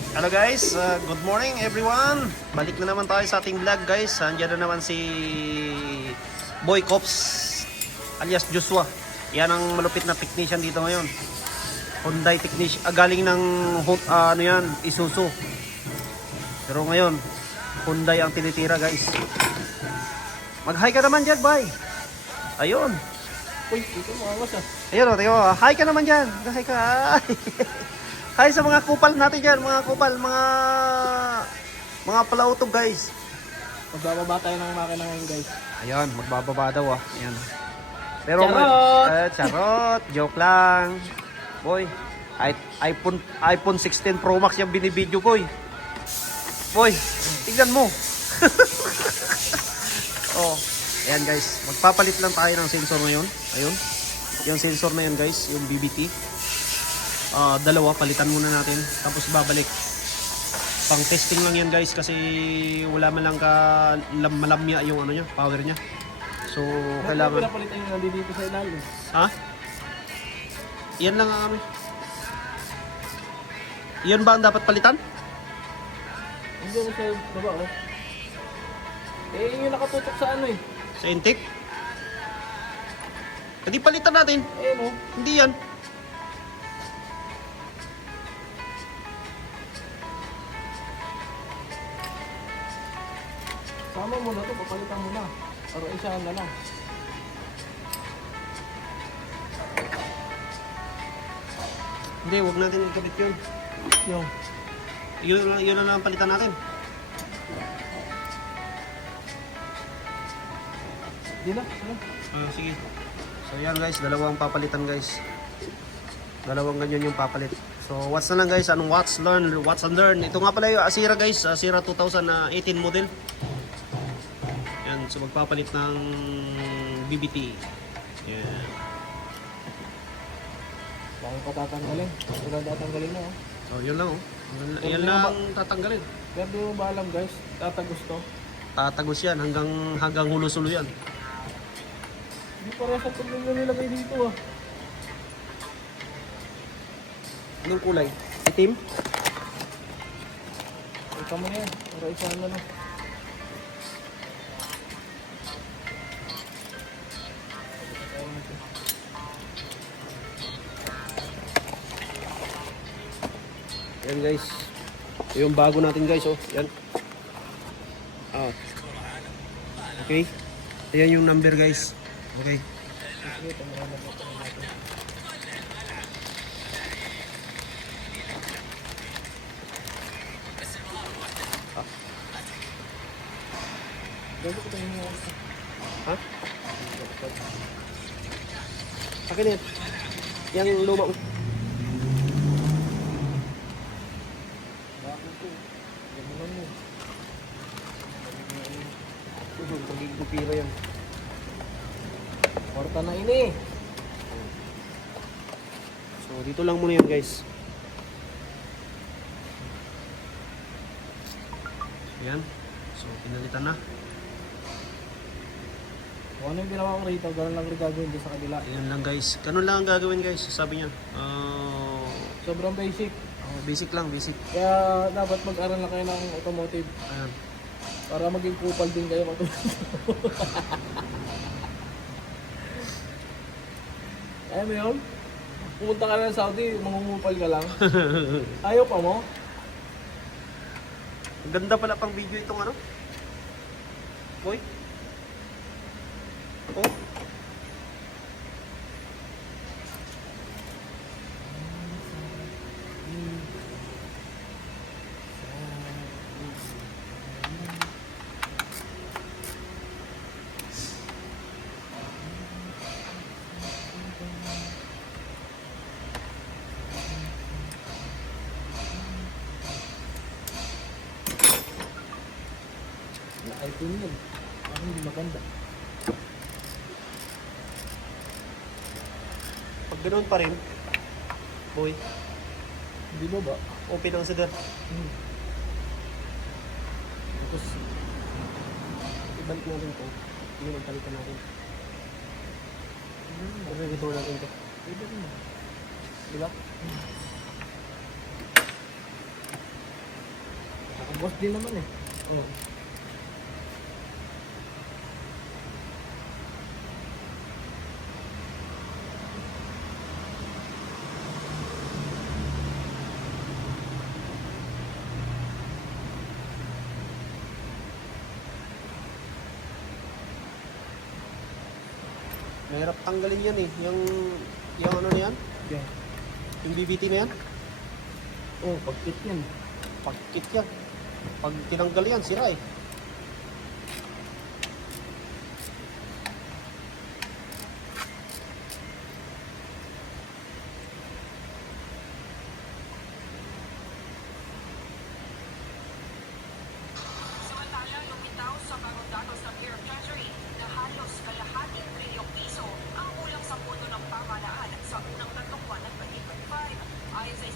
Hello guys, good morning everyone. Balik na naman tayo sa ating vlog guys. Andiyan na naman si Boy Cops alias Joshua. Yan ang malupit na technician dito ngayon. Hyundai technician, galing ng ano yan, Isuzu. Pero ngayon, Hyundai ang tinitira guys. Mag-hi ka naman dyan, boy. Ayun. Uy, dito mawas ah. Ayun o, tingnan mo. Hi ka naman dyan. Hi ka. Hi sa mga kupal natin dyan. Mga kupal, mga palautog guys. Magbababa tayo ng makina ngayon guys. Ayun, magbababa daw ah. Ayan. Pero Charot! Charot. Joke lang. Boy, iPhone 16 Pro Max yung binibidyo ko eh. Boy, tignan mo. Oh, ayan guys. Magpapalit lang tayo ng sensor ngayon. Ayun. Yung sensor na yun guys, yung BBT. Dalawa, palitan muna natin. Tapos babalik. Pang testing lang yan guys kasi wala man lang malamya yung ano niya, power niya. So, kailangan. Pinapalitan yung nandito sa ilalim. Ha? Yan lang ang ano. Yan ba ang dapat palitan? Hindi mo sa baba oh. Eh, yung nakatutok sa ano eh. Sa intake? Hindi palitan natin. Eh no. Hindi yan. Sama mo na to, papalitan mo na. Para isa na lang. Hindi, wag natin ikabit yun. Yung. Yun na lang ang palitan natin. Di na. Ano? Sige. So yan guys, dalawang papalitan guys. Dalawang ganyan yung papalit. So watch na lang guys, anong watch, learn, watch and learn. Ito nga pala yung Asira guys, Asira 2018 model. Yan, so magpapalit ng BBT. Yan. Bakit ko tatanggalin? Wala tatanggalin mo oh. So yun lang oh. Yan lang tatanggalin. Pero di mo ba alam guys, tatagos to. Tatagos yan hanggang hulo-sulo yan. Hindi pareha sa tuloy na nilagay dito ah. Anong kulay? Itim? Ika mo na yan. Para isa na lang. Yan guys. Yung bago natin guys oh. Yan. Okay. Ayan yung number guys. Okay. Sige, tamahan na natin. Ganda ko tayo mga Ha? Akin yan. Yung luma. bakit ko. Gamunan mo. Pagiging kupira yan. Porta na ini. So dito lang muna yan guys. Ayan. So pinalitan na. Kung ano yung ginawa ko rito, gano'n lang rin gagawin dito sa kabila. Ayan lang guys. Ganun lang ang gagawin guys. Sabi niya. Sobrang basic. Basic lang, basic. Kaya dapat mag-aral na kayo ng automotive. Ayan. Para maging kupal din kayo katulad. Ayaw mo yun? Pumunta ka na ng Saudi, mangungupal ka lang. Ayaw pa mo? Ganda pala pang video itong ano. Boy. Oh. iPhone yun. Parang hindi maganda. Pag ganoon pa rin, boy, Hindi ba ba? open ang sedar. Tapos, Ibalik natin ito. Yung magpalitan natin. Re-retour natin ito. pwede rin. Di ba? Boss din naman eh. Oh. Mahirap tanggalin yan eh. Yung ano na yan? Yeah. Yung BBT na yan? Oh, pagkit yan. Pagkit yan. Pag tinanggal yan, sira eh. Samantala, lumitaw sa bagong datos ng Bureau of Treasury na halos kalahating trilyong piso ang kulang sa pondo ng pamahalaan sa unang tatlong buwan ng 2025. Ayon sa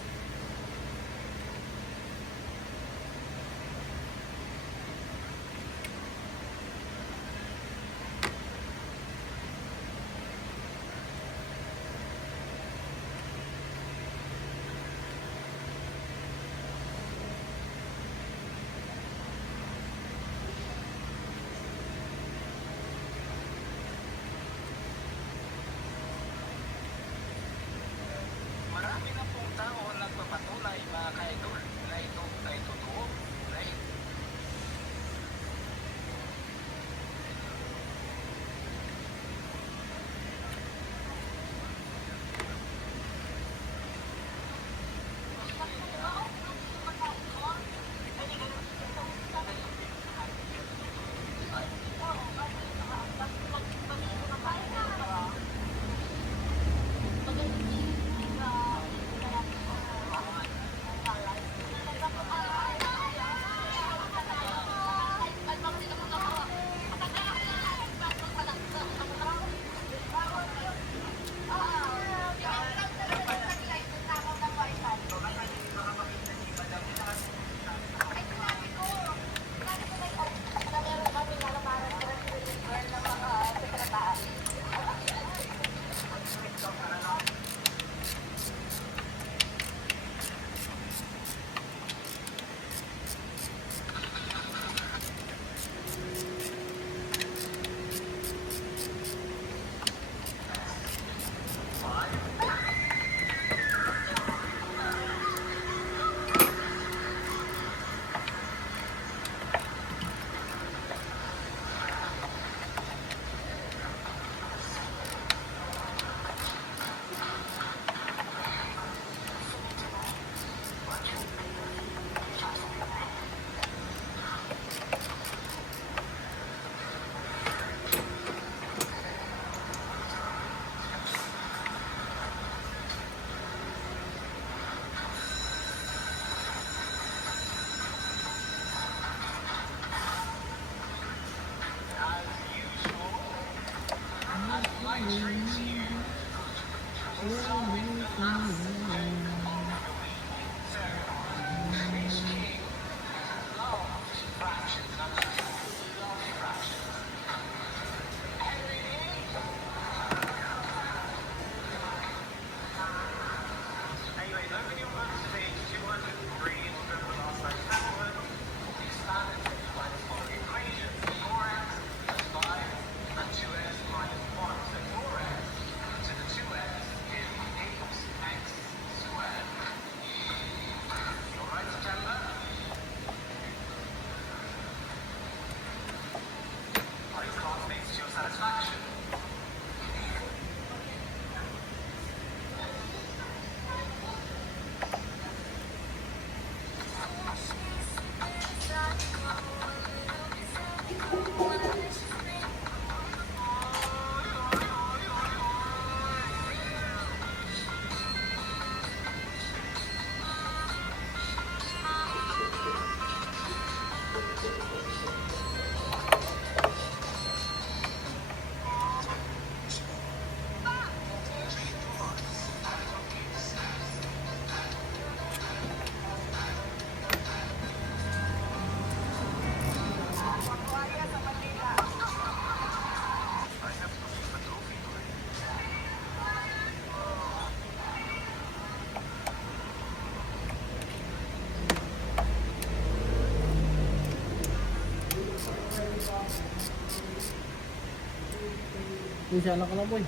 Uy, siya lang ka lang, boy.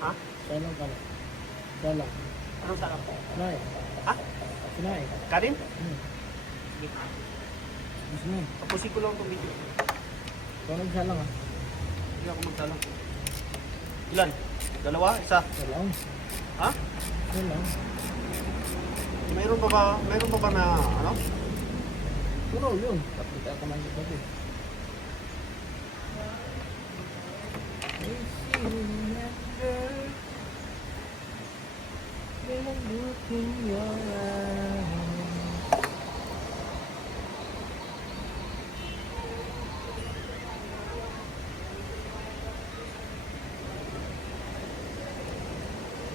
Ha? Siya lang ka lang. Siya lang. Anong sarap? Sinay. Ha? Sinay. Kanin? Gusto mo. Tapusin ko lang itong video. Ikaw lang siya lang ha. Hindi ako magsalang. Ilan? Dalawa? Isa? Siya lang. Ha? Siya lang. Mayroon pa ba na ano? Puro yun. Tapos tayo kumain yung gabi. When I look in your eyes.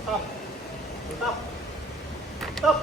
Stop! Stop! Stop!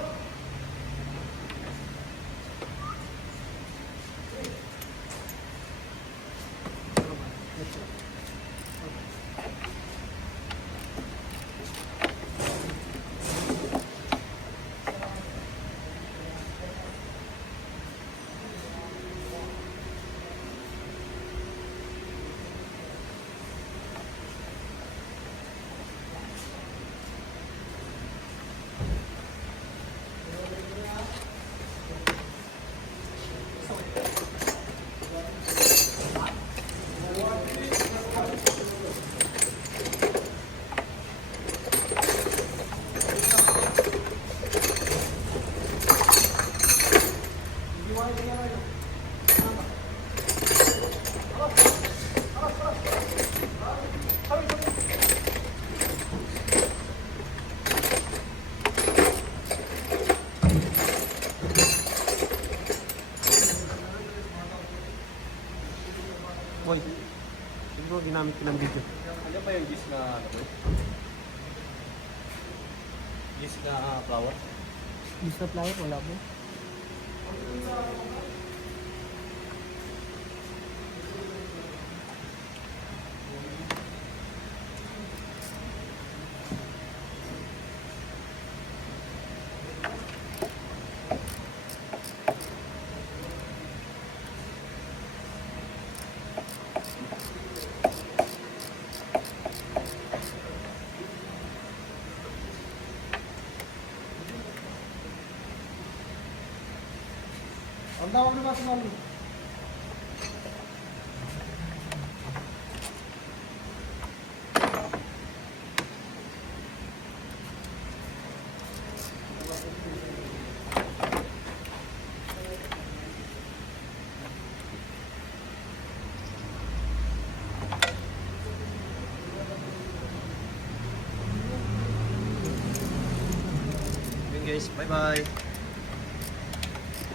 Boy, siguro ginamit ko ng video. Ano ba yung gis na ano boy? Gis na flower? Gis na flower? Wala po. Ang tawag naman sa mali. Yun guys, bye bye.